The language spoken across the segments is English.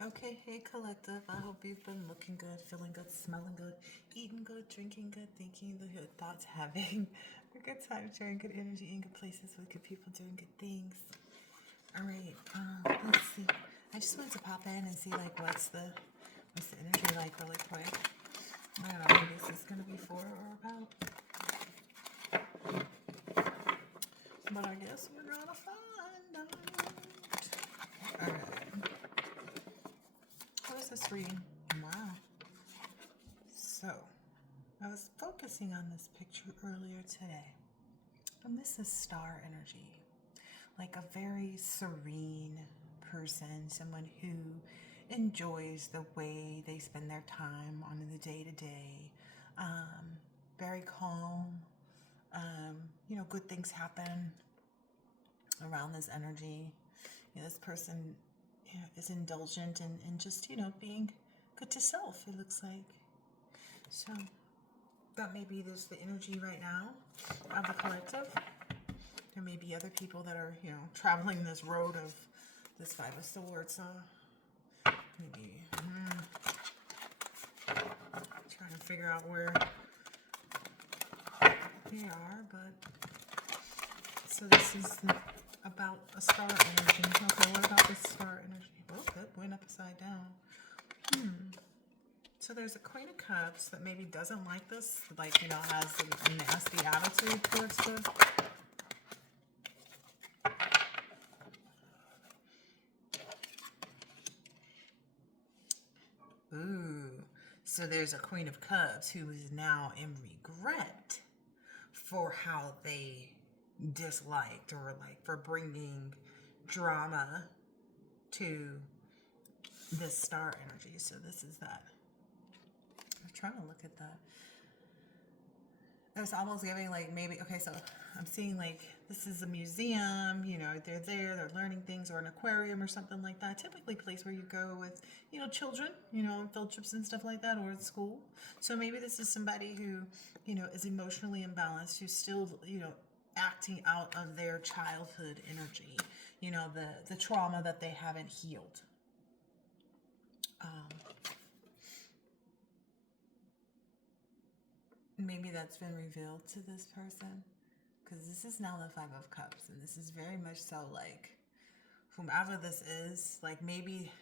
Okay, hey collective. I hope you've been looking good, feeling good, smelling good, eating good, drinking good, thinking the good thoughts, having a good time, sharing good energy in good places with good people, doing good things. All right, let's see. I just wanted to pop in and see like what's the energy like really quick. I don't know who this is gonna be for or about, but I guess we're gonna find out. All right, what is this reading? Wow. So, I was focusing on this picture earlier today, and this is star energy. Like a very serene person, someone who enjoys the way they spend their time on the day to day. Very calm. Good things happen around this energy. This person is indulgent in just, being good to self, it looks like. So that maybe there's the energy right now of the collective. There may be other people that are, traveling this road of this Five of Swords. Maybe trying to figure out where they are, but so this is about a star energy. Okay, what about this star energy? Oh, that went upside down. So there's a Queen of Cups that maybe doesn't like this, like, has a nasty attitude towards this. Ooh. So there's a Queen of Cups who is now in regret for how they disliked or like for bringing drama to this star energy. So this is that. I'm trying to look at that. It's almost giving like maybe, okay, so I'm seeing like this is a museum, they're there, they're learning things, or an aquarium or something like that. Typically a place where you go with, children, on field trips and stuff like that, or at school. So maybe this is somebody who, is emotionally imbalanced, who's still, acting out of their childhood energy, the trauma that they haven't healed. Um, Maybe that's been revealed to this person, because this is now the Five of Cups, and this is very much so like whomever this is, like maybe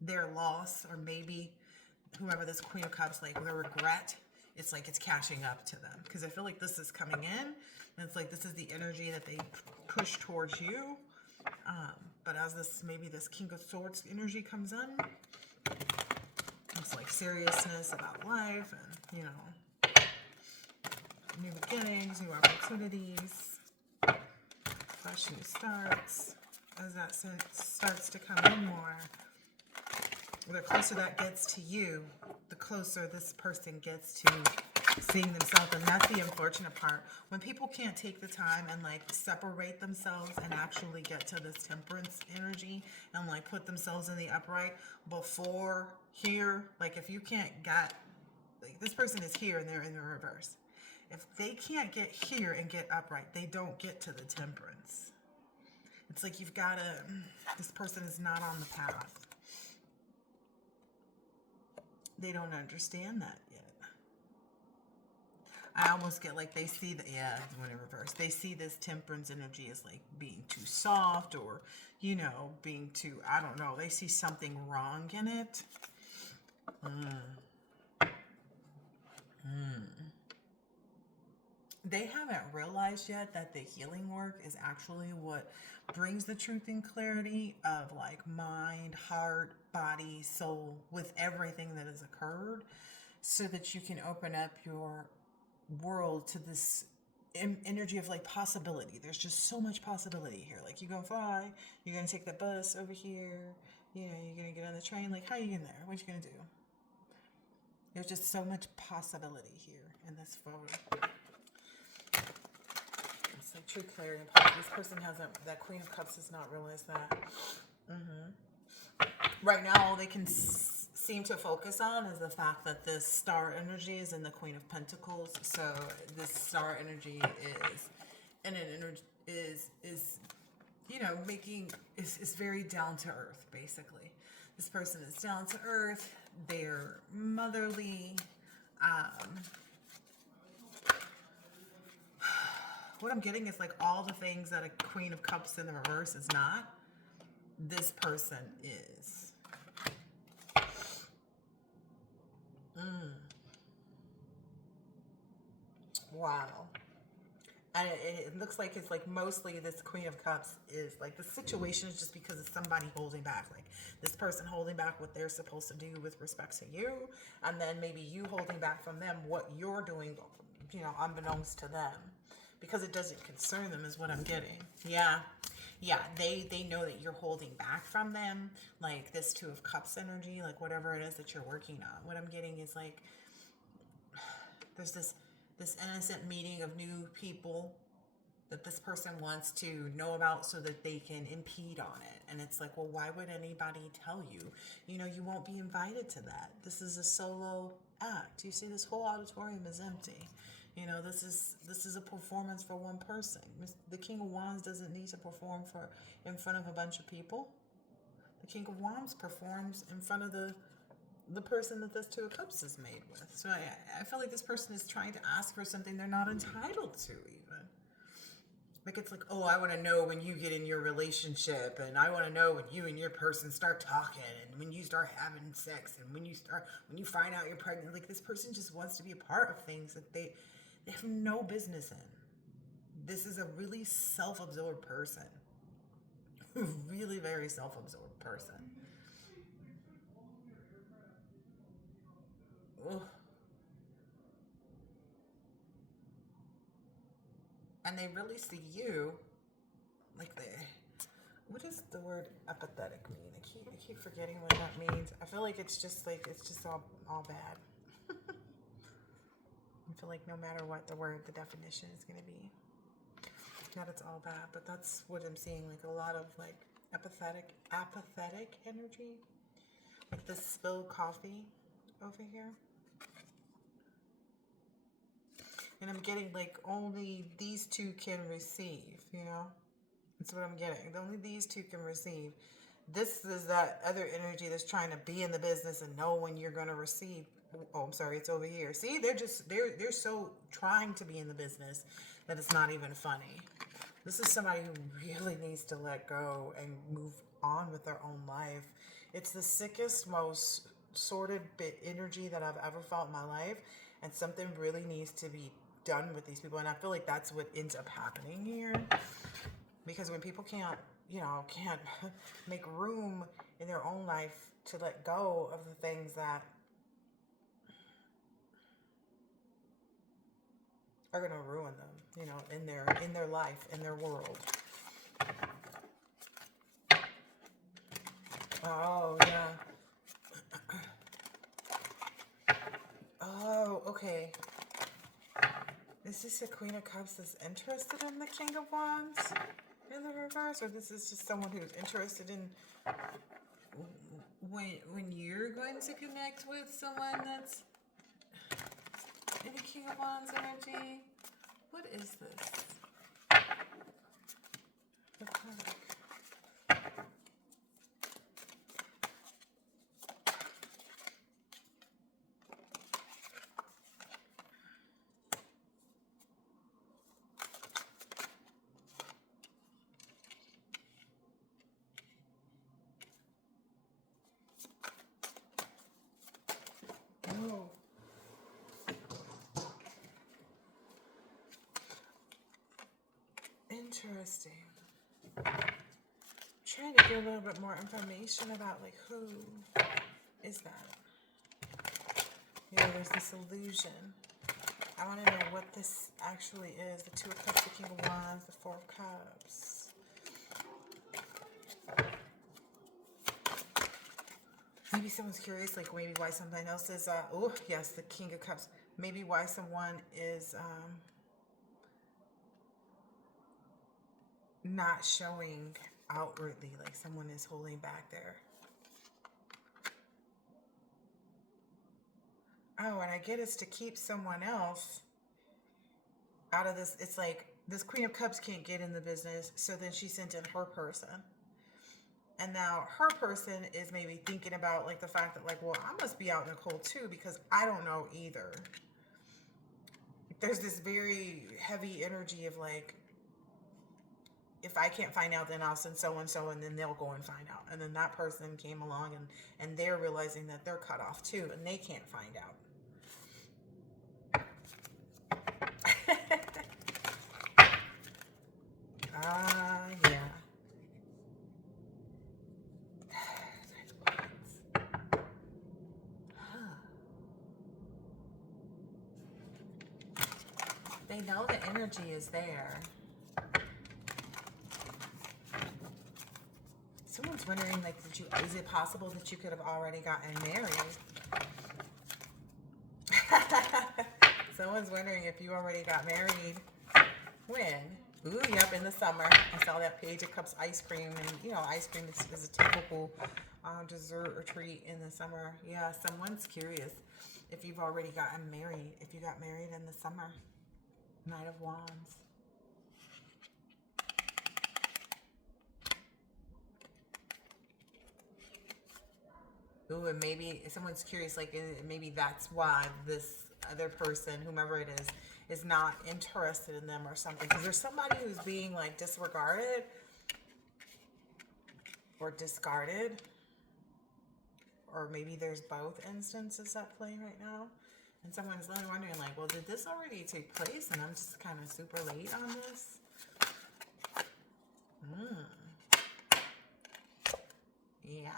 their loss, or maybe whoever this Queen of Cups, like their regret, it's like it's catching up to them, because I feel like this is coming in, and it's like this is the energy that they push towards you. But as this King of Swords energy comes in, it's like seriousness about life, and new beginnings, new opportunities, fresh new starts. As that starts to come in more, the closer that gets to you, the closer this person gets to seeing themselves. And that's the unfortunate part. When people can't take the time and like separate themselves and actually get to this temperance energy and like put themselves in the upright before here, like if you can't get, like this person is here and they're in the reverse. If they can't get here and get upright, they don't get to the temperance. It's like you've got to, this person is not on the path. They don't understand that yet. I almost get like they see that, yeah, when in reverse, they see this temperance energy as like being too soft, or, being too, I don't know, they see something wrong in it. They haven't realized yet that the healing work is actually what brings the truth and clarity of like mind, heart, body, soul, with everything that has occurred, so that you can open up your world to this energy of like possibility. There's just so much possibility here. Like, you're gonna fly, you're gonna take the bus over here, you're gonna get on the train. Like, how are you getting there? What you gonna do? There's just so much possibility here in this photo. It's like true clarity. This person hasn't, that Queen of Cups has not realized that. Right now, all they can seem to focus on is the fact that this star energy is in the Queen of Pentacles. So this star energy is, and it energy is you know, making is very down to earth, basically. This person is down to earth. They're motherly. Um, what I'm getting is like all the things that a Queen of Cups in the reverse is not, this person is. Wow. And it looks like it's like mostly this Queen of Cups is like the situation is just because of somebody holding back, like this person holding back what they're supposed to do with respect to you, and then maybe you holding back from them what you're doing, you know, unbeknownst to them, because it doesn't concern them is what I'm getting. Yeah. Yeah, they know that you're holding back from them, like this Two of Cups energy, like whatever it is that you're working on. What I'm getting is like there's this innocent meeting of new people that this person wants to know about so that they can impede on it. And it's like, well, why would anybody tell you? You know, you won't be invited to that. This is a solo act. You see, this whole auditorium is empty. You know, this is a performance for one person. The King of Wands doesn't need to perform for in front of a bunch of people. The King of Wands performs in front of the person that this Two of Cups is made with. So I feel like this person is trying to ask for something they're not entitled to even. Like it's like, oh, I want to know when you get in your relationship, and I want to know when you and your person start talking, and when you start having sex, and when you find out you're pregnant. Like this person just wants to be a part of things that they have no business in. This is a really self-absorbed person. Really very self-absorbed person. Ugh. And they really see you like they. What does the word apathetic mean? I keep forgetting what that means. I feel like it's just all bad. I feel like no matter what the definition is going to be, that it's all bad. But that's what I'm seeing. Like a lot of like apathetic energy. Like this spilled coffee over here. And I'm getting like only these two can receive, you know? That's what I'm getting. Only these two can receive. This is that other energy that's trying to be in the business and know when you're going to receive. Oh, I'm sorry, it's over here. See, they're so trying to be in the business that it's not even funny. This is somebody who really needs to let go and move on with their own life. It's the sickest, most sordid bit energy that I've ever felt in my life, and something really needs to be done with these people. And I feel like that's what ends up happening here. Because when people can't make room in their own life to let go of the things that are going to ruin them, you know, in their life, in their world. Oh, yeah. Oh, okay. Is this a Queen of Cups that's interested in the King of Wands in the reverse? Or this is just someone who's interested in when you're going to connect with someone that's in the King of Wands energy? What is this? The clock. Oh. Interesting. I'm trying to get a little bit more information about like who is that? Yeah, there's this illusion. I want to know what this actually is. The Two of Cups, the King of Wands, the Four of Cups. Maybe someone's curious, like maybe why something else is, oh, yes, the King of Cups. Maybe why someone is not showing outwardly, like someone is holding back there. Oh, and I get it's to keep someone else out of this. It's like This Queen of Cups can't get in the business, so then she sent in her person. And now her person is maybe thinking about like the fact that like, well, I must be out in the cold too because I don't know either. There's this very heavy energy of like, if I can't find out, then I'll send so and so, and then they'll go and find out. And then that person came along, and they're realizing that they're cut off too, and they can't find out. Yeah. They know the energy is there. Someone's wondering, like, is it possible that you could have already gotten married? Someone's wondering if you already got married. When? Ooh, yep, in the summer. I saw that Page of Cups ice cream, and you know, ice cream is a typical dessert or treat in the summer. Yeah, someone's curious if you've already gotten married. If you got married in the summer. Knight of Wands. Ooh, and maybe someone's curious, like maybe that's why this other person, whomever it is not interested in them or something. Because there's somebody who's being like disregarded or discarded, or maybe there's both instances at play right now. And someone's really wondering, like, well, did this already take place and I'm just kind of super late on this? Yeah.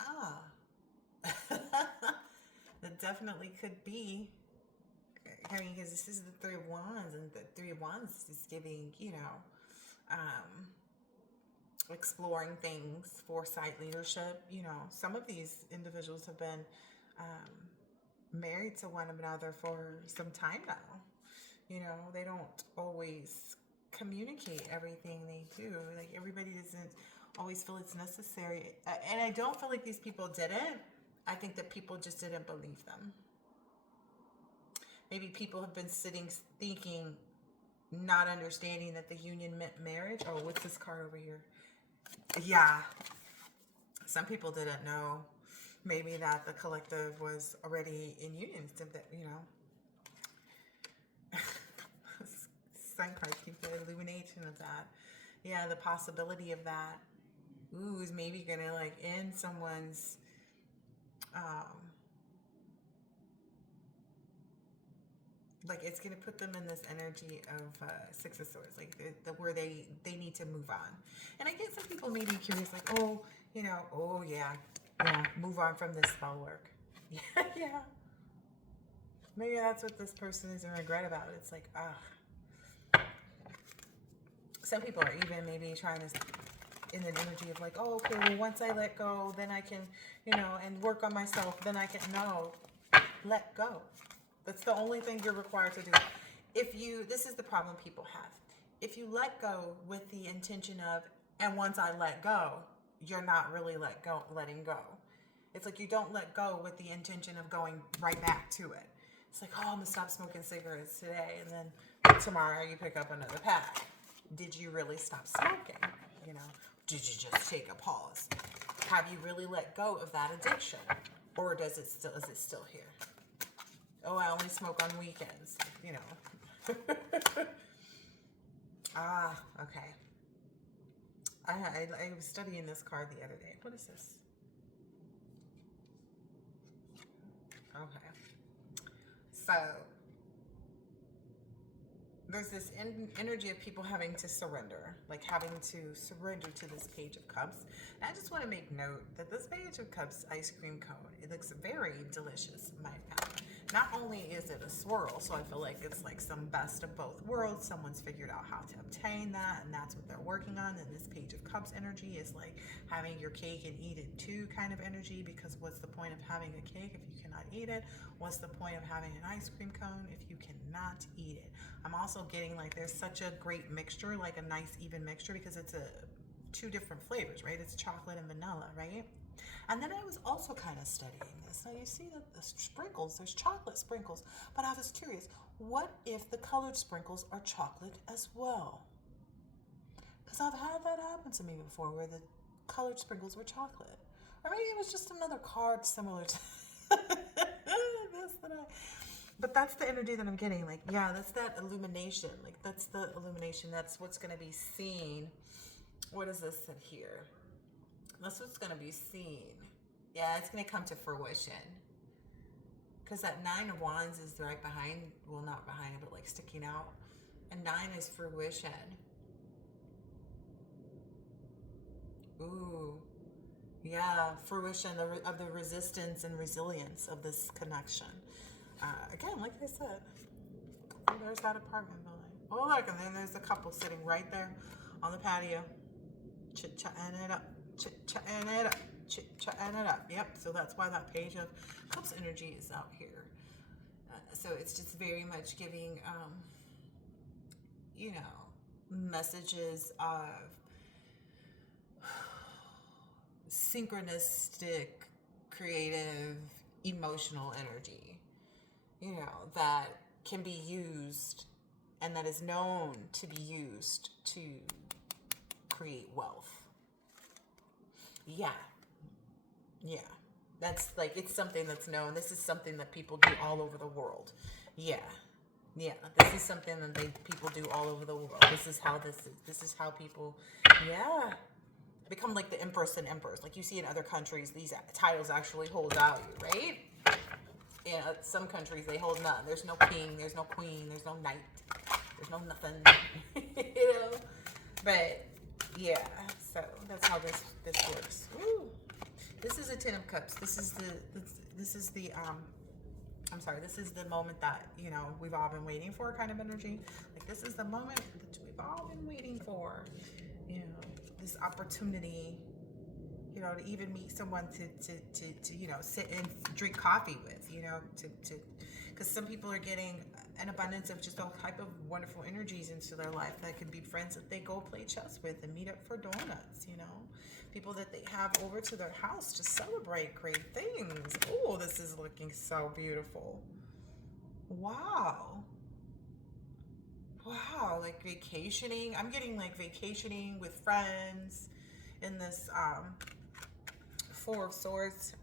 That definitely could be. I mean, because this is the Three of Wands, and the Three of Wands is giving, you know, exploring things, foresight, leadership. You know, some of these individuals have been married to one another for some time now. You know, they don't always communicate everything they do. Like, everybody doesn't always feel it's necessary. And I don't feel like these people didn't. I think that people just didn't believe them. Maybe people have been sitting thinking, not understanding that the union meant marriage. Oh, what's this card over here? Yeah. Some people didn't know maybe that the collective was already in union. That, you know, sun cards keep the illumination of that. Yeah, the possibility of that. Ooh, is maybe gonna like end someone's like, it's gonna put them in this energy of Six of Swords, like where they need to move on. And I get some people may be curious, like, oh, you know, oh yeah, move on from this spell work. Yeah, yeah. Maybe that's what this person is in regret about. It's like, ah. Some people are even maybe trying to, in an energy of like, oh, okay, well, once I let go, then I can, you know, and work on myself, then I can, no, let go. That's the only thing you're required to do. This is the problem people have. If you let go with the intention of, and once I let go, you're not really letting go. It's like you don't let go with the intention of going right back to it. It's like, oh, I'm gonna stop smoking cigarettes today, and then tomorrow you pick up another pack. Did you really stop smoking? You know, did you just take a pause? Have you really let go of that addiction, or is it still here? Oh, I only smoke on weekends. You know. Okay. I was studying this card the other day. What is this? Okay. So there's this energy of people having to surrender, like having to surrender to this Page of Cups. And I just want to make note that this Page of Cups ice cream cone, it looks very delicious in my opinion. Not only is it a swirl, so I feel like it's like some best of both worlds. Someone's figured out how to obtain that, and that's what they're working on. And this Page of Cups energy is like having your cake and eat it too kind of energy, because what's the point of having a cake if you cannot eat it? What's the point of having an ice cream cone if you cannot eat it? I'm also getting like there's such a great mixture, like a nice even mixture, because it's two different flavors, right? It's chocolate and vanilla, right? And then I was also kind of studying this. Now you see that the sprinkles, there's chocolate sprinkles, but I was curious, what if the colored sprinkles are chocolate as well? Because I've had that happen to me before where the colored sprinkles were chocolate. Or maybe it was just another card similar to this that I. But that's the energy that I'm getting. Like, yeah, that's that illumination. Like, that's the illumination. That's what's going to be seen. What is this in here? That's what's going to be seen. Yeah, it's going to come to fruition. Because that Nine of Wands is right behind, well, not behind it, but like sticking out. And 9 is fruition. Ooh. Yeah, fruition of the resistance and resilience of this connection. Again, like I said, oh, there's that apartment building. Oh, look, and then there's a couple sitting right there on the patio. Chit-chatting it up. Chit-chatting it up. Chit-chatting it up. Yep, so that's why that Page of Cups energy is out here. So it's just very much giving, you know, messages of synchronistic, creative, emotional energy, you know, that can be used and that is known to be used to create wealth. Yeah. Yeah. That's like, it's something that's known. This is something that people do all over the world. Yeah. Yeah. This is something that people do all over the world. This is how this is how people, yeah, become like the empress and emperors. Like you see in other countries, these titles actually hold value, right? In some countries, they hold none. There's no king, there's no queen, there's no knight, there's no nothing, you know? But yeah, so that's how this works. Woo. This is a Ten of Cups. This is the I'm sorry, this is the moment that, you know, we've all been waiting for kind of energy. Like this is the moment that we've all been waiting for. You know, this opportunity, you know, to even meet someone to you know, sit and drink coffee with, you know, because some people are getting an abundance of just all type of wonderful energies into their life that could be friends that they go play chess with and meet up for donuts, you know, people that they have over to their house to celebrate great things. Oh, this is looking so beautiful. Wow. Wow, like vacationing. I'm getting like vacationing with friends in this Four of Swords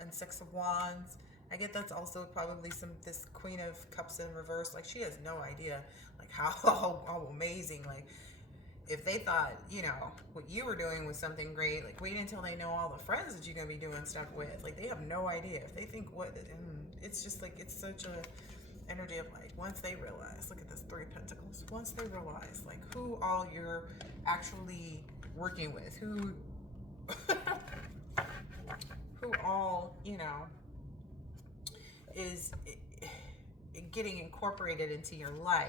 and Six of Wands. I get that's also probably this Queen of Cups in reverse. Like she has no idea like how amazing. Like if they thought, you know, what you were doing was something great, like wait until they know all the friends that you're gonna be doing stuff with. Like they have no idea. If they think it's just like it's such a energy of like once they realize, look at this Three of Pentacles, once they realize like who all you're actually working with, who who all, you know, is getting incorporated into your life.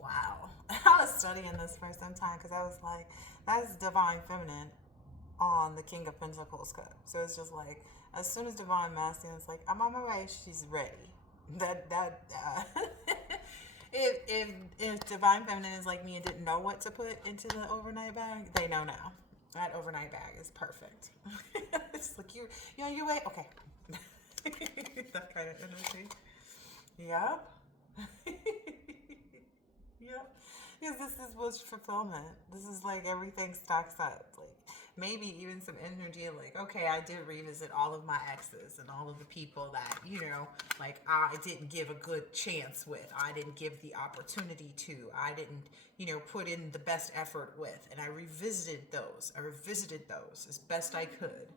Wow. I was studying this for some time because I was like, that's divine feminine on the King of Pentacles cup. So it's just like, as soon as divine masculine is like, I'm on my way, she's ready. If divine feminine is like me and didn't know what to put into the overnight bag, they know now. That overnight bag is perfect. It's like you're on your way. Okay. That kind of energy. Yep. Yep. Because this is wish fulfillment. This is like everything stacks up. Like maybe even some energy of like, okay, I did revisit all of my exes and all of the people that, you know, like I didn't give a good chance with. I didn't give the opportunity to. I didn't, you know, put in the best effort with. And I revisited those. As best I could.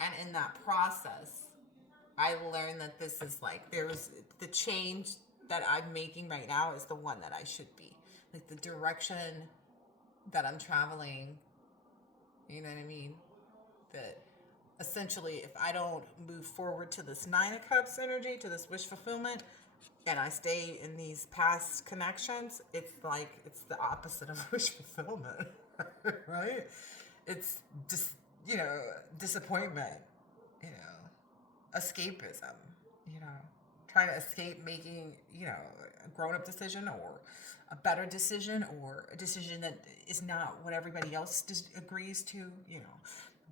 And in that process, I learned that this is like, there's the change that I'm making right now is the one that I should be. Like the direction that I'm traveling, you know what I mean? That essentially, if I don't move forward to this Nine of Cups energy, to this wish fulfillment, and I stay in these past connections, it's like, it's the opposite of wish fulfillment, right? It's just, you know, disappointment, you know, escapism, you know, trying to escape making, you know, a grown-up decision or a better decision or a decision that is not what everybody else agrees to, you know,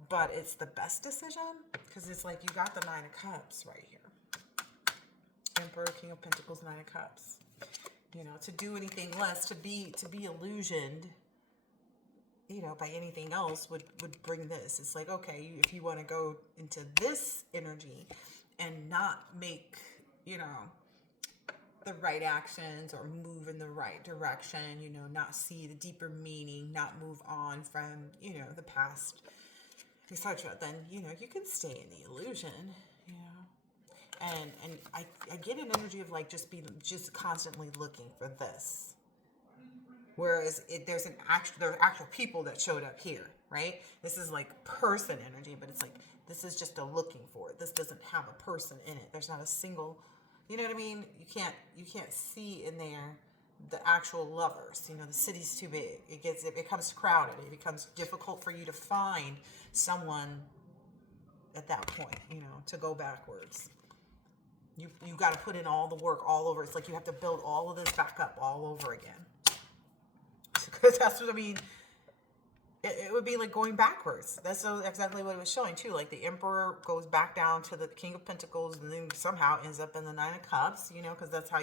but it's the best decision because it's like you got the Nine of Cups right here. Emperor, King of Pentacles, Nine of Cups. You know, to do anything less, to be illusioned you know, by anything else would bring this. It's like, okay, if you want to go into this energy and not make, you know, the right actions or move in the right direction, you know, not see the deeper meaning, not move on from, you know, the past, etc., then, you know, you can stay in the illusion, you know. And I get an energy of like just constantly looking for this. Whereas there's actual people that showed up here, right? This is like person energy, but it's like this is just a looking for it. This doesn't have a person in it. There's not a single, you know what I mean? You can't see in there the actual lovers. You know, the city's too big. It becomes crowded. It becomes difficult for you to find someone at that point, you know, to go backwards. You got to put in all the work all over. It's like you have to build all of this back up all over again. Because that's what I mean. It would be like going backwards. That's exactly what it was showing too. Like the Emperor goes back down to the King of Pentacles, and then somehow ends up in the Nine of Cups. You know, because that's how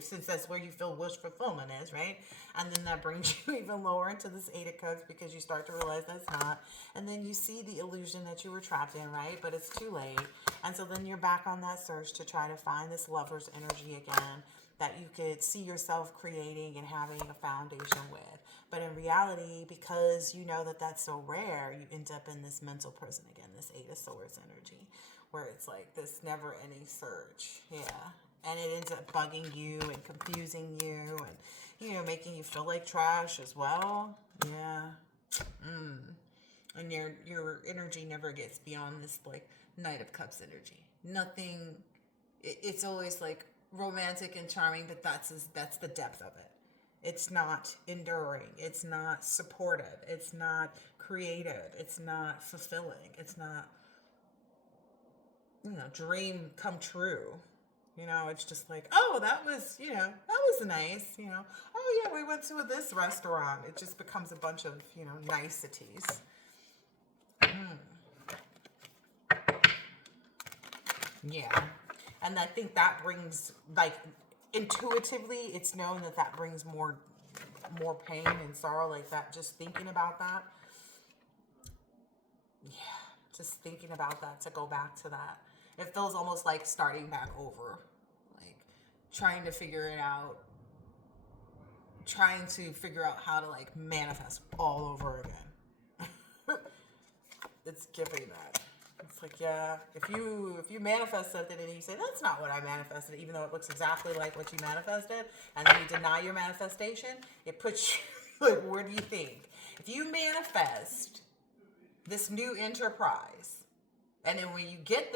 since that's where you feel wish fulfillment is, right? And then that brings you even lower into this Eight of Cups because you start to realize that's not. And then you see the illusion that you were trapped in, right? But it's too late. And so then you're back on that search to try to find this lover's energy again that you could see yourself creating and having a foundation with. But in reality, because you know that that's so rare, you end up in this mental prison again, this Eight of Swords energy, where it's like this never-ending search. Yeah. And it ends up bugging you and confusing you and, you know, making you feel like trash as well. Yeah. And your energy never gets beyond this, like, Knight of Cups energy. Nothing, it's always, like, romantic and charming, but that's the depth of it. It's not enduring. It's not supportive. It's not creative. It's not fulfilling. It's not, you know, dream come true. You know, it's just like, oh, that was, you know, that was nice. You know, oh yeah, we went to this restaurant. It just becomes a bunch of, you know, niceties. Yeah. And I think that brings, like, intuitively, it's known that that brings more pain and sorrow, like that. Just thinking about that. Yeah. Just thinking about that, to go back to that. It feels almost like starting back over. Like trying to figure it out. Trying to figure out how to, like, manifest all over again. It's giving that. It's like, yeah, if you manifest something and you say, that's not what I manifested, even though it looks exactly like what you manifested, and then you deny your manifestation, it puts you, like, where do you think? If you manifest this new enterprise, and then when you get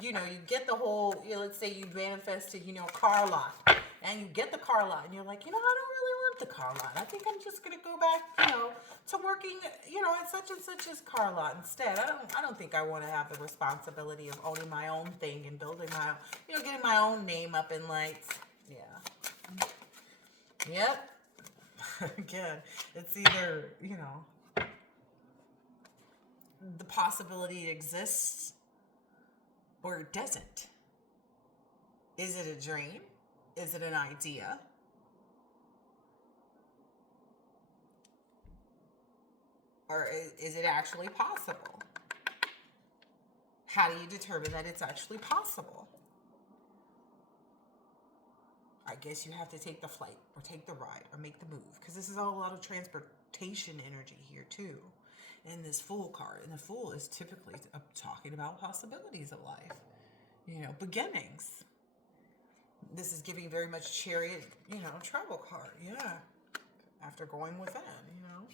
you get the whole, you know, let's say you manifested, you know, car lot, and you get the car lot, and you're like, you know, I don't really want the car lot. I think I'm just gonna go back, you know, to working, you know, at such and such as car lot instead. I don't think I want to have the responsibility of owning my own thing and building my own, you know, getting my own name up in lights. Yeah. Yep. Again, it's either, you know, the possibility exists or it doesn't. Is it a dream? Is it an idea? Or is it actually possible? How do you determine that it's actually possible? I guess you have to take the flight or take the ride or make the move, because this is all a lot of transportation energy here too. In this Fool card, and the Fool is typically talking about possibilities of life, you know, beginnings. This is giving very much Chariot, you know, travel card. Yeah, after going within, you know.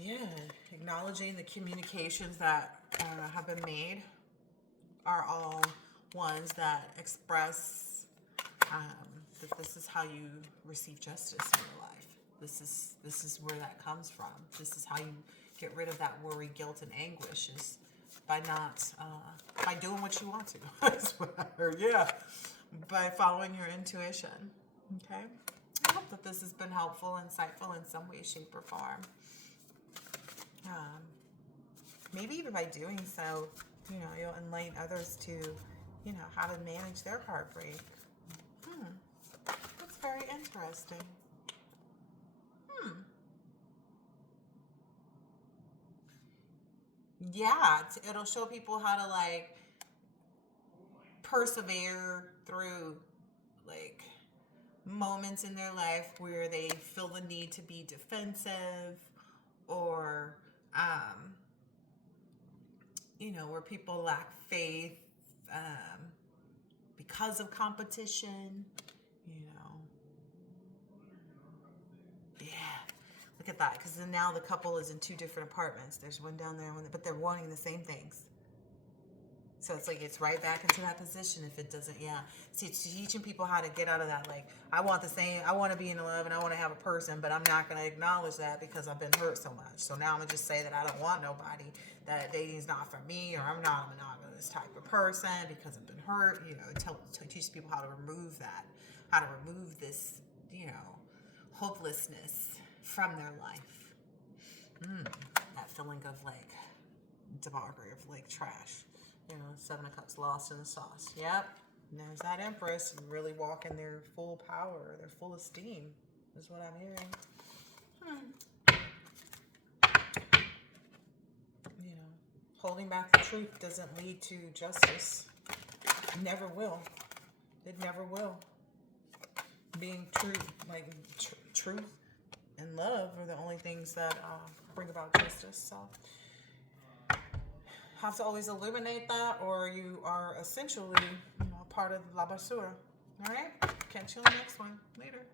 Yeah, acknowledging the communications that have been made are all ones that express that this is how you receive justice in your life. This is where that comes from. This is how you get rid of that worry, guilt, and anguish, is by not by doing what you want to. Yeah, by following your intuition. Okay, I hope that this has been helpful, insightful in some way, shape, or form. Maybe even by doing so, you know, you'll enlighten others to, you know, how to manage their heartbreak. That's very interesting. Yeah, it'll show people how to like persevere through like moments in their life where they feel the need to be defensive or um, where people lack faith um, because of competition, you know. Yeah. Look at that. Because then now the couple is in two different apartments. There's one down there, but they're wanting the same things. So it's like it's right back into that position if it doesn't. Yeah. See, it's teaching people how to get out of that. Like, I want the same. I want to be in love and I want to have a person, but I'm not going to acknowledge that because I've been hurt so much. So now I'm going to just say that I don't want nobody, that dating's not for me, or I'm not a monogamous type of person because I've been hurt. Teach people how to remove that, how to remove this, hopelessness from their life. That feeling of like debauchery, of like trash. Seven of Cups lost in the sauce. Yep. And there's that Empress really walking their full power, their full esteem, is what I'm hearing. Holding back the truth doesn't lead to justice. Never will. It never will. Being true, like truth and love are the only things that bring about justice. So have to always illuminate that, or you are essentially, part of La Basura. All right? Catch you on the next one. Later.